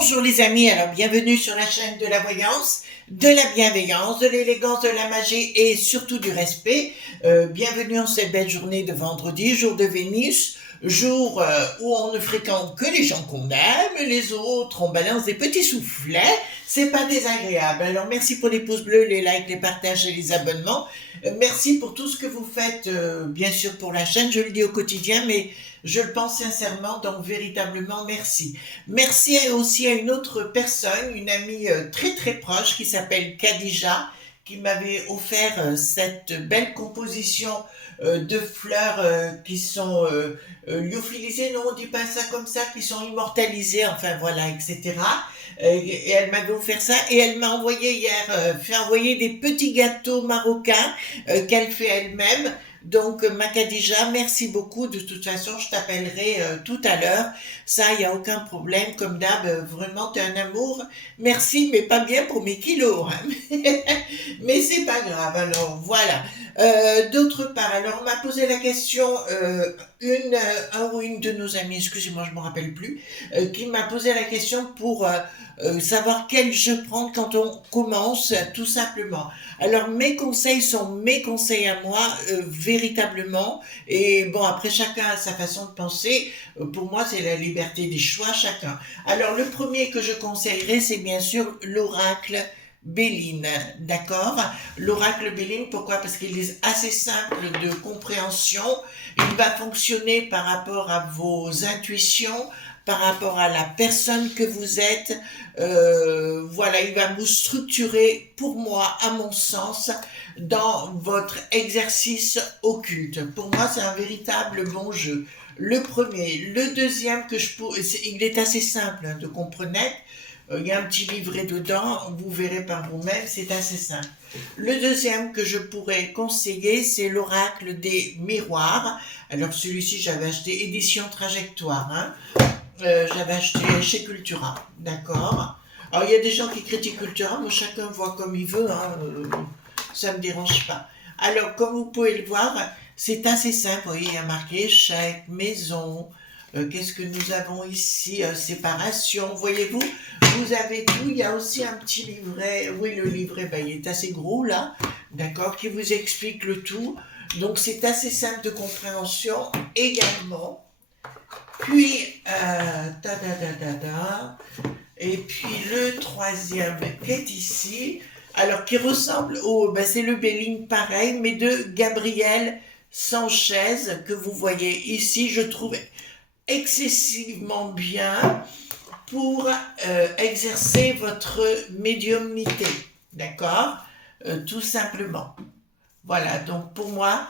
Bonjour les amis, alors bienvenue sur la chaîne de la voyance, de la bienveillance, de l'élégance, de la magie et surtout du respect. Bienvenue en cette belle journée de vendredi, jour de Vénus, jour où on ne fréquente que les gens qu'on aime, les autres on balance des petits soufflets, c'est pas désagréable. Alors merci pour les pouces bleus, les likes, les partages et les abonnements. Merci pour tout ce que vous faites, bien sûr pour la chaîne, je le dis au quotidien, mais je le pense sincèrement, donc véritablement merci. Merci aussi à une autre personne, une amie très très proche qui s'appelle Khadija, qui m'avait offert cette belle composition de fleurs qui sont lyophilisées, non on dit pas ça comme ça, qui sont immortalisées, enfin voilà, etc. Et elle m'avait offert ça et elle m'a envoyé hier, fait envoyer des petits gâteaux marocains qu'elle fait elle-même. Donc, ma Khadija, merci beaucoup. De toute façon, je t'appellerai tout à l'heure. Ça, il n'y a aucun problème. Comme d'hab, vraiment, t'es un amour. Merci, mais pas bien pour mes kilos. Hein. Mais c'est pas grave. Alors, voilà. D'autre part, alors, on m'a posé la question, un ou une de nos amis, excusez-moi, je ne me rappelle plus, qui m'a posé la question pour savoir quel jeu prendre quand on commence, tout simplement. Alors mes conseils sont mes conseils à moi, véritablement. Et bon, après chacun a sa façon de penser. Pour moi, c'est la liberté des choix, chacun. Alors le premier que je conseillerais, c'est bien sûr l'oracle Béline, d'accord? L'oracle Béline, pourquoi? Parce qu'il est assez simple de compréhension. Il va fonctionner par rapport à vos intuitions, par rapport à la personne que vous êtes. Voilà, il va vous structurer, pour moi, à mon sens, dans votre exercice occulte. Pour moi, c'est un véritable bon jeu. Le premier. Le deuxième que il est assez simple hein, de comprendre. Il y a un petit livret dedans, vous verrez par vous-même, c'est assez simple. Le deuxième que je pourrais conseiller, c'est l'oracle des miroirs. Alors celui-ci, j'avais acheté édition Trajectoire. Hein. J'avais acheté chez Cultura, d'accord. Alors il y a des gens qui critiquent Cultura, moi chacun voit comme il veut, hein, ça me dérange pas. Alors comme vous pouvez le voir, c'est assez simple, vous voyez, il y a marqué chèque, maison, qu'est-ce que nous avons ici, séparation, voyez-vous, vous avez tout, il y a aussi un petit livret, oui le livret, ben, il est assez gros là, d'accord, qui vous explique le tout, donc c'est assez simple de compréhension également. Puis, et puis le troisième qui est ici, alors qui ressemble au, ben c'est le Béline pareil, mais de Gabriel Sanchez que vous voyez ici, je trouve excessivement bien pour exercer votre médiumnité, d'accord? Tout simplement. Voilà, donc pour moi,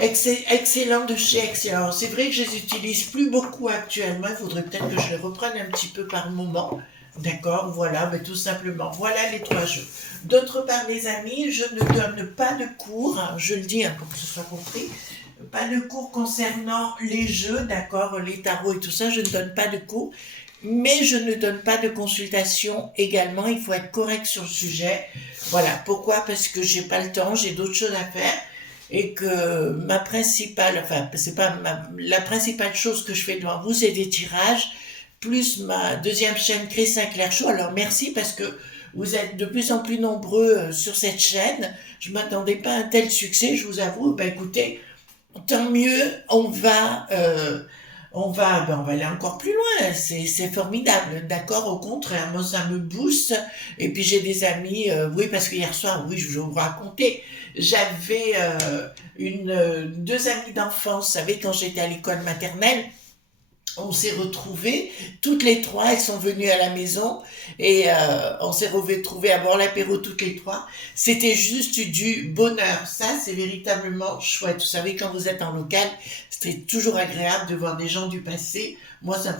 excellent de chez excellent. C'est vrai que je les utilise plus beaucoup actuellement. Il faudrait peut-être que je les reprenne un petit peu par moment. D'accord, voilà, mais tout simplement. Voilà les trois jeux. D'autre part, les amis, je ne donne pas de cours, hein, je le dis hein, pour que ce soit compris, pas de cours concernant les jeux, d'accord, les tarots et tout ça, je ne donne pas de cours, mais je ne donne pas de consultation également, il faut être correct sur le sujet. Voilà, pourquoi? Parce que j'ai pas le temps, j'ai d'autres choses à faire et que ma principale, enfin, c'est pas la principale chose que je fais devant vous, c'est des tirages, plus ma deuxième chaîne Chris Sinclair Show. Alors merci parce que vous êtes de plus en plus nombreux sur cette chaîne. Je m'attendais pas à un tel succès, je vous avoue. Ben écoutez, tant mieux, on va aller encore plus loin, c'est formidable, d'accord, au contraire, moi ça me booste, et puis j'ai des amis, oui, parce que hier soir, oui, je vais vous raconter, j'avais deux amies d'enfance, vous savez, quand j'étais à l'école maternelle, on s'est retrouvés, toutes les trois, elles sont venues à la maison et on s'est retrouvés à boire l'apéro toutes les trois. C'était juste du bonheur. Ça, c'est véritablement chouette. Vous savez, quand vous êtes en local, c'est toujours agréable de voir des gens du passé. Moi, ça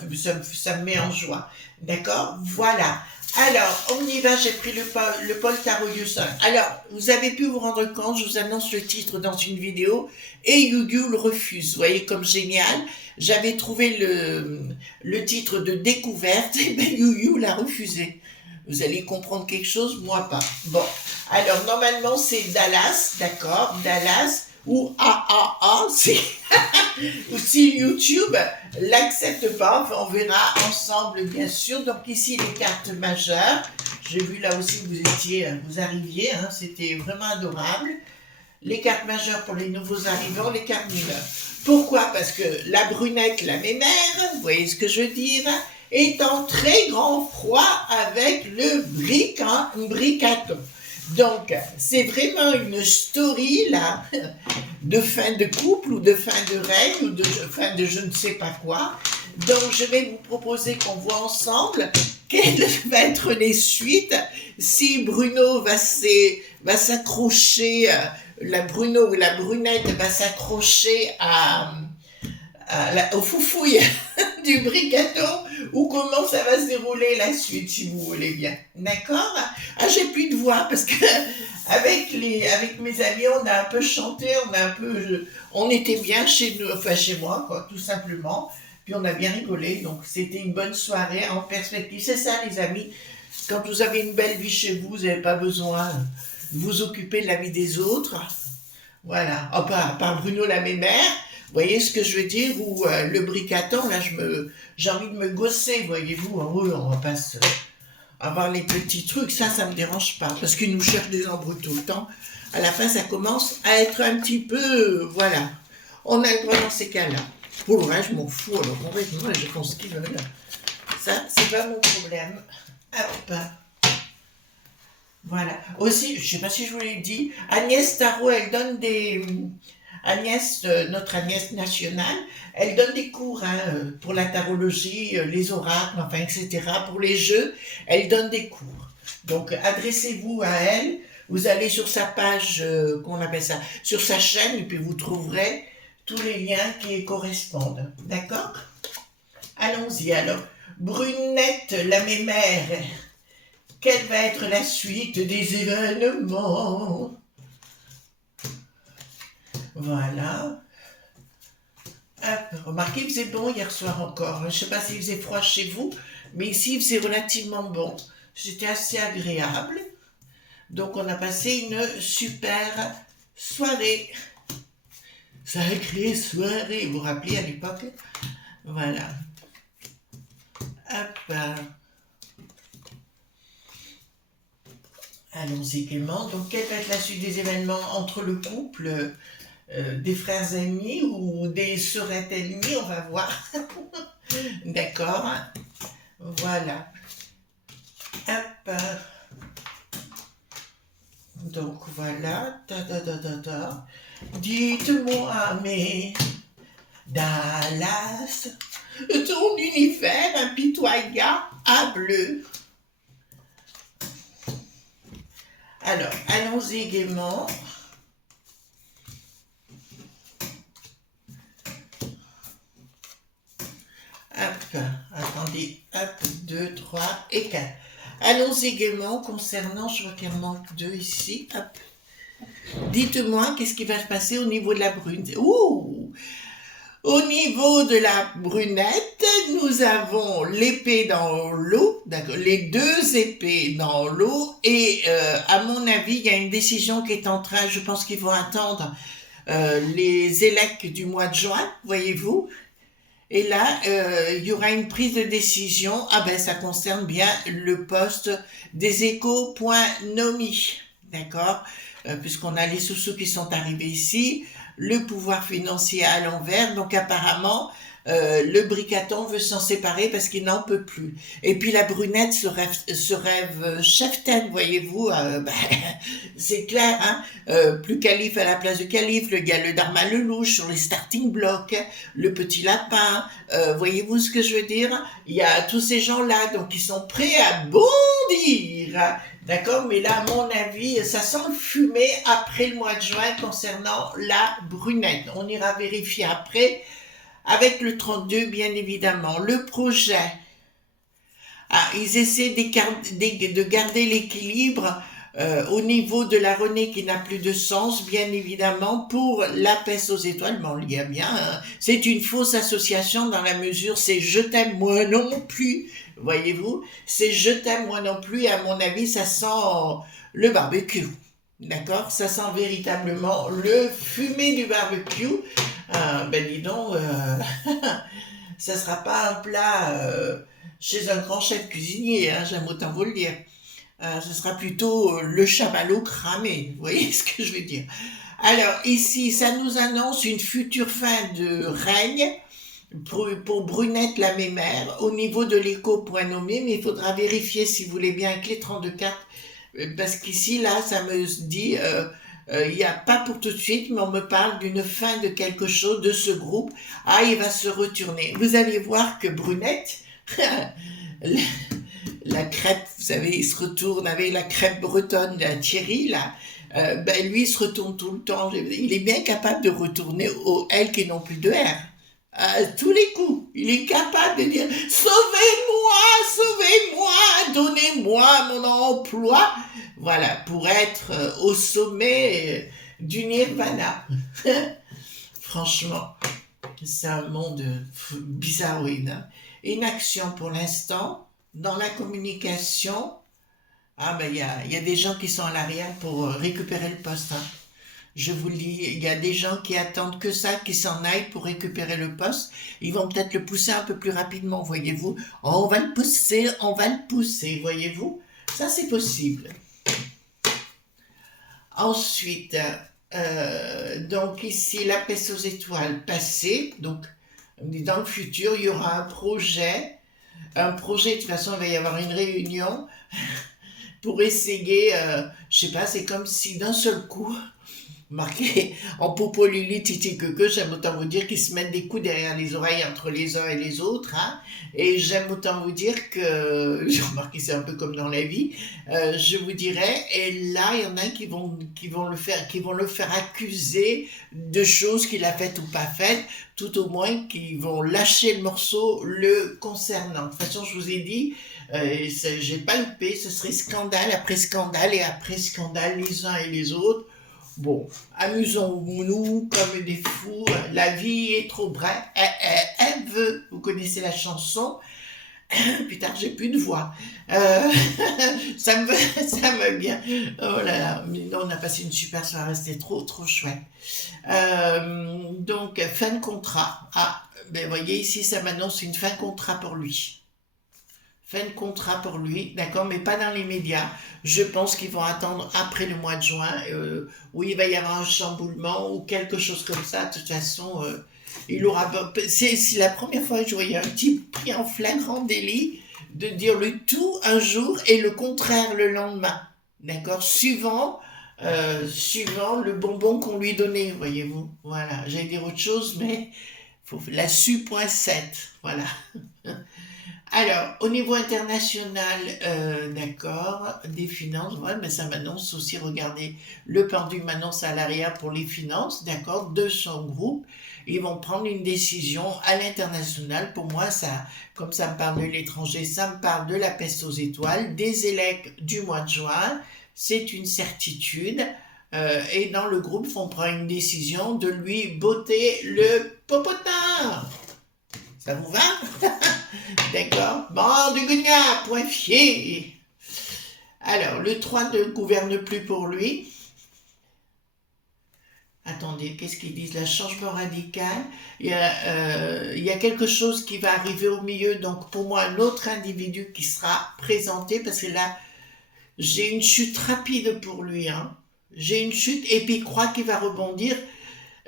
me met en joie. D'accord? Voilà. Alors, on y va, j'ai pris le Paul Tarot Yuson. Alors, vous avez pu vous rendre compte, je vous annonce le titre dans une vidéo, et Yu-Yu le refuse. Vous voyez comme génial. J'avais trouvé le titre de découverte, et ben Yu-Yu l'a refusé. Vous allez comprendre quelque chose, moi pas. Bon, alors normalement c'est Dallas, d'accord, Dallas, ou AAA, ou si YouTube l'accepte pas, enfin, on verra ensemble bien sûr. Donc ici les cartes majeures, j'ai vu là aussi que vous arriviez, hein, c'était vraiment adorable. Les cartes majeures pour les nouveaux arrivants, les cartes mineures. Pourquoi? Parce que la brunette, la mémère, vous voyez ce que je veux dire, est en très grand froid avec le bricaton. Donc, c'est vraiment une story, là, de fin de couple, ou de fin de règne, ou de fin de je ne sais pas quoi. Donc, je vais vous proposer qu'on voit ensemble quelles vont être les suites, si Bruno va s'accrocher, la Bruno ou la brunette va s'accrocher au foufouille du bricaton, ou comment ça va se dérouler la suite, si vous voulez bien. D'accord? Ah, j'ai plus de voix parce que avec mes amis, on a un peu chanté, on était bien chez nous, enfin chez moi, quoi, tout simplement. Puis on a bien rigolé, donc c'était une bonne soirée en perspective. C'est ça, les amis. Quand vous avez une belle vie chez vous, vous n'avez pas besoin de vous occuper de la vie des autres. Voilà. Oh, par Bruno la mémère. Vous voyez ce que je veux dire? Ou le bricaton, là, j'ai envie de me gosser, voyez-vous. Oui, on va pas avoir les petits trucs. Ça me dérange pas. Parce qu'ils nous cherchent des embrouilles tout le temps. À la fin, ça commence à être un petit peu... voilà. On a le droit dans ces cas-là. Pour le reste, je m'en fous. Alors, complètement, je pense qu'ils veulent. Ça, c'est pas mon problème. Hop. Voilà. Aussi, je sais pas si je vous l'ai dit, Agnès Tarot, elle donne des... Agnès, notre Agnès nationale, elle donne des cours, hein, pour la tarologie, les oracles, enfin, etc. Pour les jeux, elle donne des cours. Donc, adressez-vous à elle. Vous allez sur sa page, qu'on appelle ça, sur sa chaîne, et puis vous trouverez tous les liens qui correspondent. D'accord? Allons-y alors. Brunette, la mémère. Quelle va être la suite des événements? Voilà. Hop, remarquez, il faisait bon hier soir encore. Je ne sais pas s'il faisait froid chez vous, mais ici, il faisait relativement bon. C'était assez agréable. Donc, on a passé une super soirée. Sacrée soirée. Vous vous rappelez à l'époque? Voilà. Hop. Allons-y gaiement. Donc, quelle va être la suite des événements entre le couple, des frères ennemis ou des sœurettes ennemies? On va voir. D'accord. Voilà. Hop. Donc, voilà. Dites-moi, mais Dallas, ton univers impitoyable. Alors, allons-y gaiement. Hop, attendez, hop, 2, 3 et 4. Allons-y gaiement concernant, je vois qu'il en manque 2 ici, hop. Dites-moi, qu'est-ce qui va se passer au niveau de la brunette? Ouh! Au niveau de la brunette, nous avons l'épée dans l'eau, d'accord, les 2 épées dans l'eau, et à mon avis, il y a une décision qui est en train, je pense qu'ils vont attendre les élects du mois de juin, voyez-vous. Et là, il y aura une prise de décision. Ah ben, ça concerne bien le poste des échos.nomi, d'accord, puisqu'on a les sous-sous qui sont arrivés ici, le pouvoir financier à l'envers, donc apparemment, le bricaton veut s'en séparer parce qu'il n'en peut plus. Et puis la brunette se rêve cheftaine, voyez-vous, c'est clair, hein, plus calife à la place de calife, le gars le dharma le louche sur les starting blocks, le petit lapin, voyez-vous ce que je veux dire? Il y a tous ces gens-là, donc ils sont prêts à bondir. D'accord, mais là, à mon avis, ça sent le fumet après le mois de juin concernant la brunette. On ira vérifier après avec le 32, bien évidemment. Le projet, ils essaient de garder l'équilibre au niveau de la Renée qui n'a plus de sens, bien évidemment, pour la peste aux étoiles. Bon, il y a bien, hein, c'est une fausse association dans la mesure, c'est je t'aime moi non plus. Voyez-vous, c'est je t'aime moi non plus, et à mon avis, ça sent le barbecue. D'accord? Ça sent véritablement le fumé du barbecue. Ben dis donc, ça sera pas un plat chez un grand chef cuisinier, hein, j'aime autant vous le dire. Ce sera plutôt le chamallow cramé. Vous voyez ce que je veux dire? Alors ici, ça nous annonce une future fin de règne pour Brunette la mémère au niveau de l'écho point nommé, mais il faudra vérifier si vous voulez bien avec les 32 cartes, parce qu'ici, là, ça me dit, il n'y a pas pour tout de suite, mais on me parle d'une fin de quelque chose de ce groupe. Ah, il va se retourner. Vous allez voir que Brunette, la crêpe, vous savez, il se retourne avec la crêpe bretonne de Thierry, là. Ben lui, il se retourne tout le temps. Il est bien capable de retourner au L qui n'ont plus de R. À tous les coups, il est capable de dire sauvez-moi, sauvez-moi, donnez-moi mon emploi. Voilà, pour être au sommet du nirvana. Franchement, c'est un monde bizarroïde. Hein. Inaction pour l'instant, dans la communication. Ah ben il y a des gens qui sont à l'arrière pour récupérer le poste. Hein. Je vous le dis, il y a des gens qui attendent que ça, qui s'en aillent pour récupérer le poste. Ils vont peut-être le pousser un peu plus rapidement, voyez-vous. Oh, on va le pousser, voyez-vous. Ça, c'est possible. Ensuite, donc ici, la peste aux étoiles passée. Donc, dans le futur, il y aura un projet. Un projet, de toute façon, il va y avoir une réunion pour essayer, je sais pas, c'est comme si d'un seul coup, marqué en Popolili Titi que j'aime autant vous dire qu'ils se mettent des coups derrière les oreilles entre les uns et les autres. Hein. Et j'aime autant vous dire que, j'ai remarqué c'est un peu comme dans la vie, je vous dirais, et là il y en a qui vont le faire accuser de choses qu'il a faites ou pas faites, tout au moins qui vont lâcher le morceau le concernant. De toute façon, je vous ai dit, j'ai pas loupé, ce serait scandale après scandale et après scandale les uns et les autres. Bon, amusons-nous comme des fous, la vie est trop brève, elle veut, vous connaissez la chanson, putain j'ai plus de voix, ça me bien, oh là là, mais non, on a passé une super soirée, c'était trop chouette. Donc, fin de contrat, ah, ben voyez ici ça m'annonce une fin de contrat pour lui. Fin de contrat pour lui, d'accord, mais pas dans les médias. Je pense qu'ils vont attendre après le mois de juin, où il va y avoir un chamboulement ou quelque chose comme ça. De toute façon, il aura. C'est la première fois que je voyais un type pris en flagrant délit de dire le tout un jour et le contraire le lendemain, d'accord, suivant le bonbon qu'on lui donnait, voyez-vous. Voilà, j'allais dire autre chose, mais faut la su.7, voilà. Alors, au niveau international, d'accord, des finances, ouais, mais ça m'annonce aussi, regardez, le pendu m'annonce à l'arrière pour les finances, d'accord, de son groupe. Ils vont prendre une décision à l'international. Pour moi, ça, comme ça me parle de l'étranger, ça me parle de la peste aux étoiles, des élects du mois de juin, c'est une certitude. Et dans le groupe, on prend une décision de lui botter le popotin. Ça vous va? D'accord. Bon, du gougnat, point fier. Alors, le 3 ne gouverne plus pour lui. Attendez, qu'est-ce qu'ils disent là? Changement radical. Il y a quelque chose qui va arriver au milieu. Donc, pour moi, un autre individu qui sera présenté, parce que là, j'ai une chute rapide pour lui. Hein. J'ai une chute, et puis il croit qu'il va rebondir.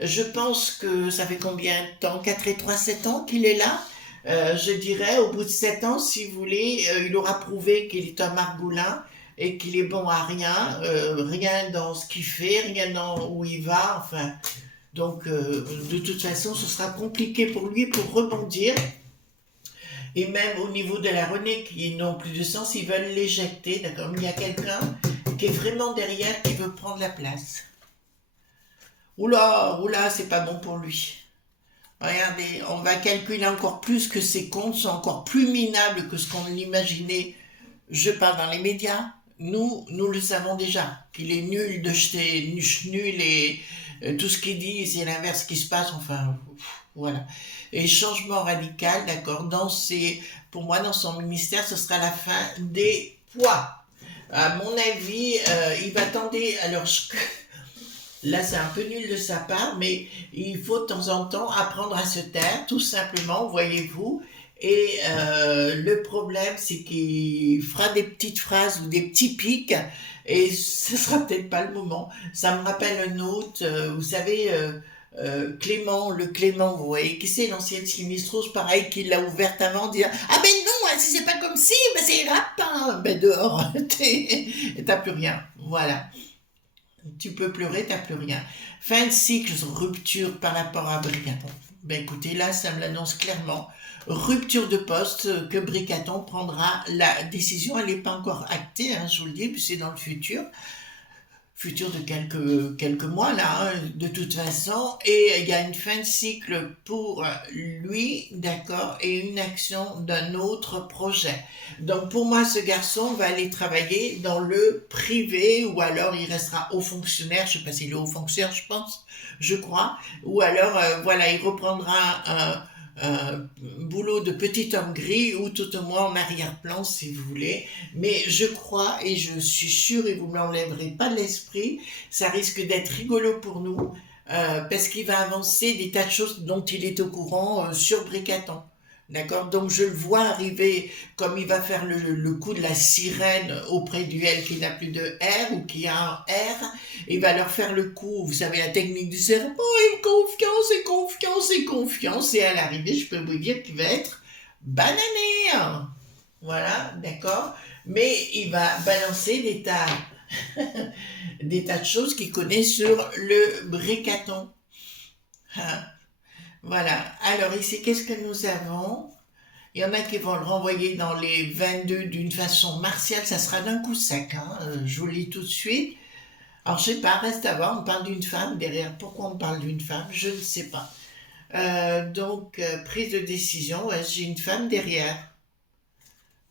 Je pense que ça fait combien de temps? 4 et 3, 7 ans qu'il est là. Je dirais, au bout de 7 ans, si vous voulez, il aura prouvé qu'il est un margoulin et qu'il est bon à rien, rien dans ce qu'il fait, rien dans où il va, enfin. Donc, de toute façon, ce sera compliqué pour lui pour rebondir. Et même au niveau de la Renée, qui n'ont plus de sens, ils veulent l'éjecter, d'accord? Il y a quelqu'un qui est vraiment derrière, qui veut prendre la place. Oula, oula, c'est pas bon pour lui. Regardez, on va calculer encore plus que ces comptes sont encore plus minables que ce qu'on imaginait. Je parle dans les médias. Nous le savons déjà, qu'il est nul de jeter nul et tout ce qu'il dit, c'est l'inverse qui se passe. Enfin, voilà. Et changement radical, d'accord. Pour moi, dans son ministère, ce sera la fin des poids. À mon avis, il va tenter. Alors, là, c'est un peu nul de sa part, mais il faut de temps en temps apprendre à se taire, tout simplement, voyez-vous. Et le problème, c'est qu'il fera des petites phrases ou des petits pics, et ce sera peut-être pas le moment. Ça me rappelle un autre, vous savez, Clément, le Clément, vous voyez, qui c'est l'ancienne sinistrose, pareil, qui l'a ouverte avant, dire ah ben non, hein, si c'est pas comme si, ben c'est rapin, ben dehors, t'as plus rien, voilà. Tu peux pleurer, t'as plus rien. Fin de cycle, rupture par rapport à Bricaton. Ben écoutez, là, ça me l'annonce clairement. Rupture de poste, que Bricaton prendra la décision. Elle n'est pas encore actée, hein, je vous le dis, puis c'est dans le futur de quelques mois là, hein, de toute façon, et il y a une fin de cycle pour lui, d'accord, et une action d'un autre projet. Donc pour moi, ce garçon va aller travailler dans le privé, ou alors il restera haut fonctionnaire, je sais pas s'il est haut fonctionnaire, je pense, je crois, ou alors voilà, il reprendra un boulot de petit homme gris, ou tout au moins en arrière-plan si vous voulez, mais je crois et je suis sûre, et vous ne me l'enlèverez pas de l'esprit, ça risque d'être rigolo pour nous, parce qu'il va avancer des tas de choses dont il est au courant sur Bricaton. D'accord. Donc je le vois arriver, comme il va faire le coup de la sirène auprès du L qui n'a plus de R ou qui a un R, il va leur faire le coup, vous savez, la technique du serpent, et confiance, et confiance, et confiance, et à l'arrivée, je peux vous dire qu'il va être banané, hein. Voilà, d'accord. Mais il va balancer des tas de choses qu'il connaît sur le Bricaton. Hein. Voilà. Alors ici, qu'est-ce que nous avons? Il y en a qui vont le renvoyer dans les 22 d'une façon martiale, ça sera d'un coup sec, hein. Je vous le dis tout de suite. Alors je sais pas, reste à voir, on parle d'une femme derrière. Pourquoi on parle d'une femme? Je ne sais pas. Donc, prise de décision, ouais, j'ai une femme derrière.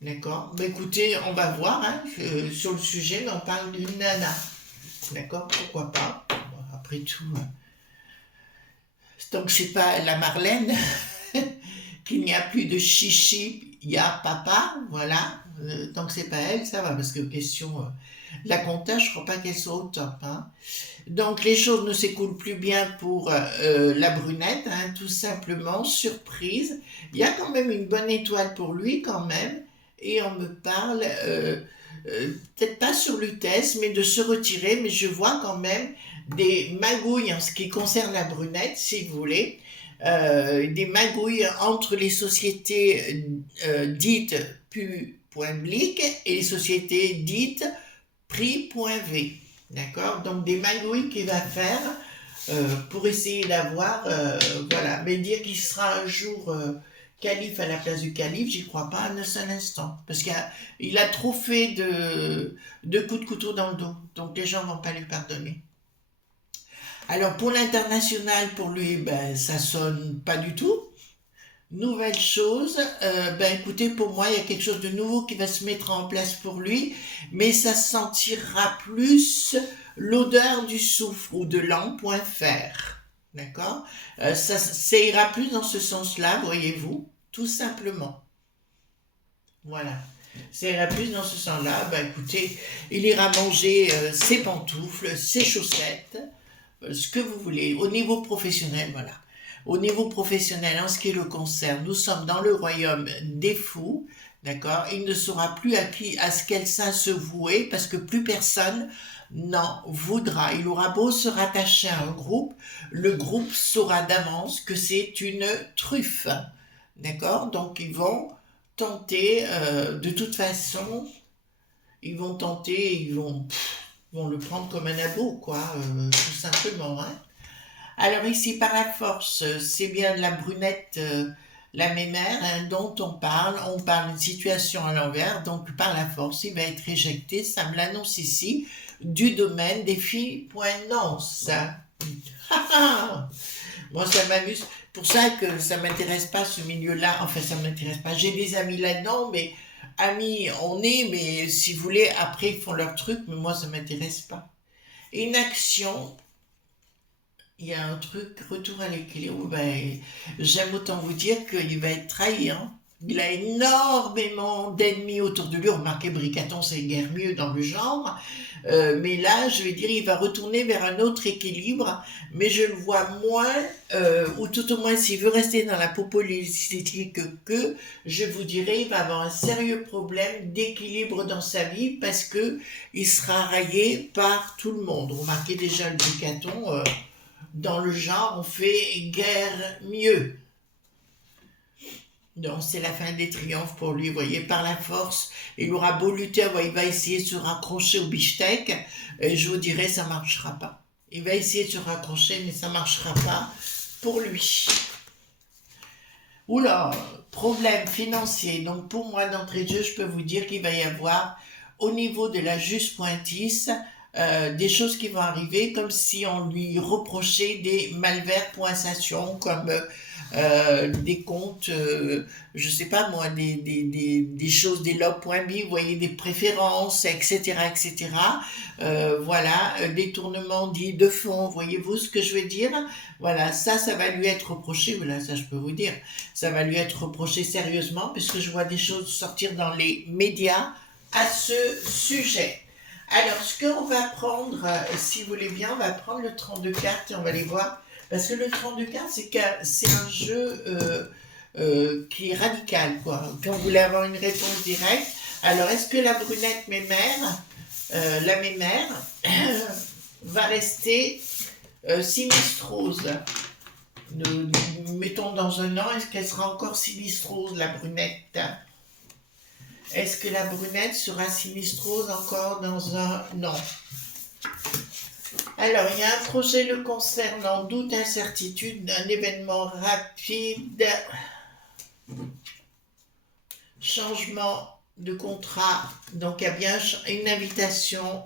D'accord. Bah, écoutez, on va voir, hein, sur le sujet, mais on parle d'une nana. D'accord. Pourquoi pas. Bon, après tout, tant que c'est pas la Marlène, qu'il n'y a plus de chichi, il y a papa, voilà. Tant que c'est pas elle, ça va, parce que question, la compta, je crois pas qu'elle soit au top, hein. Donc les choses ne s'écoulent plus bien pour la brunette, hein, tout simplement, surprise. Il y a quand même une bonne étoile pour lui quand même, et on me parle, peut-être pas sur Lutèce, mais de se retirer, mais je vois quand même des magouilles en ce qui concerne la brunette, si vous voulez, des magouilles entre les sociétés dites pu.blic et les sociétés dites prix.v. D'accord. Donc des magouilles qu'il va faire pour essayer d'avoir, voilà. Mais dire qu'il sera un jour calife à la place du calife, j'y crois pas un seul instant. Parce qu'il a trop fait de coups de couteau dans le dos. Donc les gens vont pas lui pardonner. Alors pour l'international, pour lui, ben, ça sonne pas du tout. Nouvelle chose, ben écoutez, pour moi, il y a quelque chose de nouveau qui va se mettre en place pour lui, mais ça sentira plus l'odeur du soufre ou de l'an.fer. D'accord. Ça ira plus dans ce sens-là, voyez-vous, tout simplement. Voilà. Ça ira plus dans ce sens-là. Ben écoutez, il ira manger ses pantoufles, ses chaussettes, ce que vous voulez, au niveau professionnel, voilà. Au niveau professionnel, en ce qui le concerne, nous sommes dans le royaume des fous, d'accord. Il ne saura plus à ce quel sein se vouer, parce que plus personne n'en voudra. Il aura beau se rattacher à un groupe, le groupe saura d'avance que c'est une truffe, d'accord. Donc ils vont tenter, de toute façon, ils vont tenter, vont le prendre comme un abo, quoi, tout simplement, hein. Alors ici, par la force, c'est bien la brunette, la mémère, hein, dont on parle. On parle d'une situation à l'envers, donc par la force, il va être éjecté, ça me l'annonce ici, du domaine des filles.nonce. Moi, ça m'amuse. Pour ça que ça m'intéresse pas ce milieu-là. Enfin, ça m'intéresse pas. J'ai des amis là-dedans, mais amis, on est, mais si vous voulez, après, ils font leur truc, mais moi, ça m'intéresse pas. Une action, il y a un truc, retour à l'équilibre, ben, j'aime autant vous dire qu'il va être trahi, hein. Il a énormément d'ennemis autour de lui. Remarquez, Bricaton, c'est guère mieux dans le genre. Mais là, je vais dire, il va retourner vers un autre équilibre. Mais je le vois moins, ou tout au moins, s'il veut rester dans la politique que, je vous dirais, il va avoir un sérieux problème d'équilibre dans sa vie parce que il sera raillé par tout le monde. Remarquez déjà le Bricaton, dans le genre, on fait guère mieux. Donc c'est la fin des triomphes pour lui, vous voyez, par la force. Il aura beau lutter, il va essayer de se raccrocher au beefsteak, et je vous dirais, ça marchera pas. Il va essayer de se raccrocher, mais ça marchera pas pour lui. Oula, problème financier. Donc pour moi, d'entrée de jeu, je peux vous dire qu'il va y avoir, au niveau de la juste pointisse, des choses qui vont arriver comme si on lui reprochait des malversations, comme des comptes, je sais pas moi, des choses, des log.bi, vous voyez, des préférences, etc., etc. Voilà, détournement dit de fonds, voyez-vous ce que je veux dire? Voilà, ça va lui être reproché, voilà, ça je peux vous dire, ça va lui être reproché sérieusement, puisque je vois des choses sortir dans les médias à ce sujet. Alors, ce qu'on va prendre, si vous voulez bien, on va prendre le 32 cartes et on va les voir. Parce que le 32 cartes, c'est un jeu qui est radical, quoi. Quand vous voulez avoir une réponse directe. Alors, est-ce que la brunette mémère, la mémère, va rester sinistrose? Mettons dans un an, est-ce qu'elle sera encore sinistrose, la brunette? Est-ce que la brunette sera sinistrose encore dans un... Non. Alors, il y a un projet le concernant, doute, incertitude, un événement rapide, changement de contrat, donc il y a bien une invitation,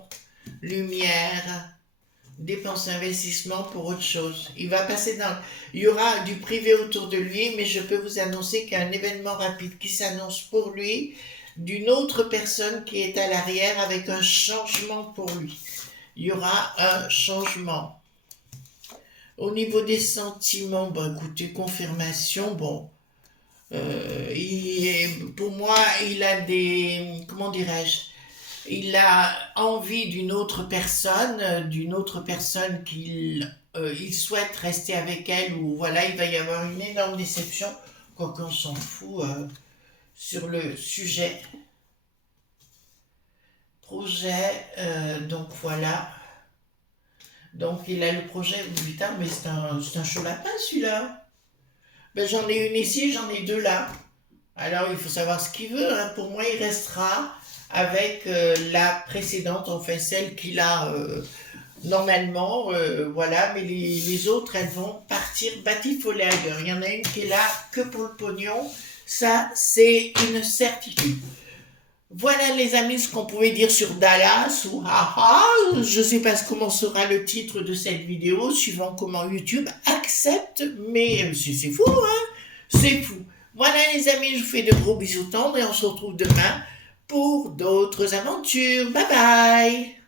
lumière, dépense, investissement pour autre chose. Il va passer dans... Il y aura du privé autour de lui, mais je peux vous annoncer qu'il y a un événement rapide qui s'annonce pour lui, d'une autre personne qui est à l'arrière avec un changement pour lui. Il y aura un changement. Au niveau des sentiments, écoutez, confirmation, pour moi, il a des, comment dirais-je, il a envie d'une autre personne qu'il il souhaite rester avec elle, ou voilà, il va y avoir une énorme déception, quoique on s'en fout sur le sujet. Projet, donc voilà. Donc il a le projet, putain, mais c'est un chaud lapin celui-là. J'en ai une ici, j'en ai deux là. Alors il faut savoir ce qu'il veut, hein. Pour moi il restera avec la précédente, enfin celle qu'il a normalement, voilà, mais les autres elles vont partir batifoler ailleurs. Il y en a une qui est là que pour le pognon, ça c'est une certitude. Voilà les amis ce qu'on pouvait dire sur Dallas ou haha, je sais pas comment sera le titre de cette vidéo, suivant comment YouTube accepte, mais c'est fou, hein, c'est fou. Voilà les amis, je vous fais de gros bisous tendres et on se retrouve demain pour d'autres aventures. Bye bye.